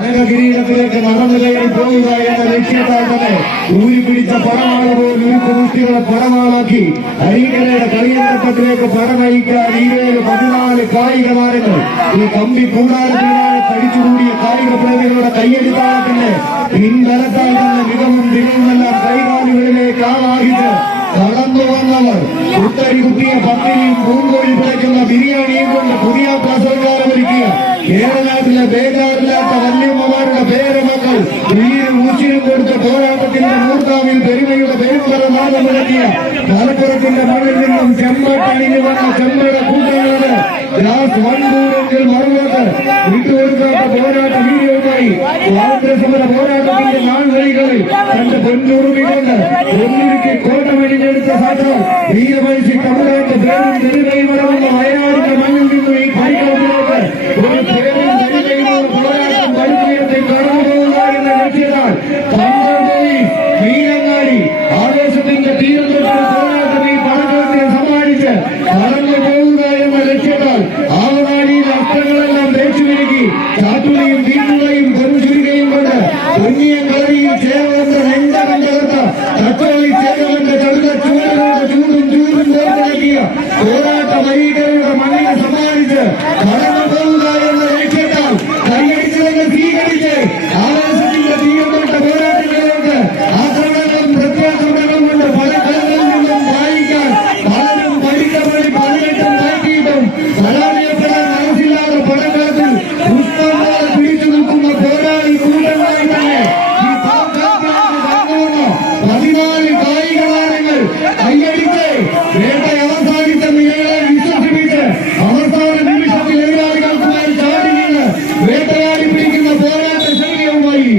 കിരീടത്തിലേക്ക് നടന്നു കയറി പോകുക എന്ന ലക്ഷ്യത്താൽ തന്നെ ഊരിപ്പിടിച്ച പടമാള പോൽ ഉരുക്ക് മുഷ്ടികളെ പടമാളാക്കി അരീക്കരയുടെ കളിയന്തപ്പത്തിലേക്ക് പടനയിക്കാൻ 14 കായിക താരങ്ങൾ ഈ കമ്പി കൂടാരത്തിനായി തടിച്ചുകൂടിയ കായിക പ്രേമികളുടെ കയ്യടിത്താളത്തിന്റെ പിൻബലത്താൽ തന്നെ മികവും തിരിവുമെല്ലാം കൈകാലുകളിലേക്ക് ആവാഹിച്ച് കടന്നു വന്നവർ കുത്തരി കുത്തിയ പത്തിരിയും പൂങ്കോഴി പിടയ്ക്കുന്ന ബിരിയാണിയും കൊണ്ട് പുതിയ പ്രസംഗാരമൊരുക്കിയ കേരളത്തിലെ ബേജാറില്ലാത്ത വല്യമ്മമാരുടെ പേരമക്കൾ വീരും ഉച്ചിനും കൊടുത്ത പോരാട്ടത്തിന്റെ മൂർത്താവിൽ പെരുമയുടെ പെരുമ്പറ നാദമുഴക്കിയ മലപ്പുറത്തിന്റെ മണ്ണിൽ നിന്നും ചെമ്പട്ടണിഞ്ഞു വന്ന ചെമ്പട കൂട്ടങ്ങളോട് ഗ്ലാസ് വൻകൂടെങ്കിൽ മറുപട്ട് വിട്ടുകൊടുക്കാത്ത പോരാട്ട വീഡിയോയുമായി സ്വാതന്ത്ര്യസമര പോരാട്ടത്തിന്റെ നാൾവഴികളിൽ തന്റെ പൊന്നുറുമികൊണ്ട് ഒന്നിരിക്ക് കോട്ടമെടിഞ്ഞെടുത്ത സാധനം വീരമത്സി തമിഴ്നാട്ട് പേരും തെരുവയും അടങ്ങുന്ന വയനാടിന്റെ മണ്ണിൽ നിന്നും ഈ കളിക്കളത്തിലേക്ക് ഒരു പേരും തെരുവയുമുള്ള പോരാട്ടം പരിചയത്തിൽ കടന്നു പോകുക എന്ന ലക്ഷ്യത്താൽ തന്ത്രി വീരങ്ങാടി ആവേശത്തിന്റെ തീരത്തൊട്ട് പോരാട്ടം ഈ പടക്കളത്തിന് സമ്മാനിച്ച് കടന്നു പോകുക എന്ന ലക്ഷ്യത്താൽ ആവനാടിയിൽ അസ്ത്രങ്ങളെല്ലാം തേച്ചുമിരുക്കി ചാത്തുളിയും തീർന്നുകയും പൊരുചുരുകയും കൊണ്ട് പൊന്നിയ കളരിയിൽ ചേർന്ന് നെഞ്ചകം ചേർത്ത് തച്ചോളി ചേർന്നവന്റെ ചെറുത ചൂടിനോട് ചൂടും ചേർത്തിണക്കിയ പോരാട്ട മരീകരുടെ മണ്ണിനെ സമ്മാനിച്ച് കടന്നു പോകുക എന്ന ലക്ഷ്യത്താൽ കൈയടിച്ചവരെ സ്വീകരിച്ച് ആവേശത്തിന്റെ തീരപ്പെട്ട പോരാട്ടങ്ങളിലേക്ക് ആക്രമണങ്ങളും പ്രത്യാക്രമണങ്ങളും കൊണ്ട് പല കളങ്ങളിൽ നിന്നും വായിക്കാൻ പലരും പഠിക്കപടി പതിനെട്ടും കയറ്റിയിട്ടും പരാജയപ്പെടാൻ മനസ്സില്ലാതെ പടക്കളത്തിൽ പുഷ്പങ്ങളെ പിടിച്ചു നിൽക്കുന്ന പോരാളി കൂട്ടമായി തന്നെ ഈ 14 കായിക താരങ്ങൾ കൈയടിച്ച് വേട്ട അവസാനിച്ച നിലകളെ വിശ്വസിപ്പിച്ച് അവസാന നിമിഷത്തിൽ എതിരാളികൾക്കുമായി ചാടി നിന്ന് വേട്ടയാടി പിടിക്കുന്ന പോരാട്ട ശൈലിയുമായി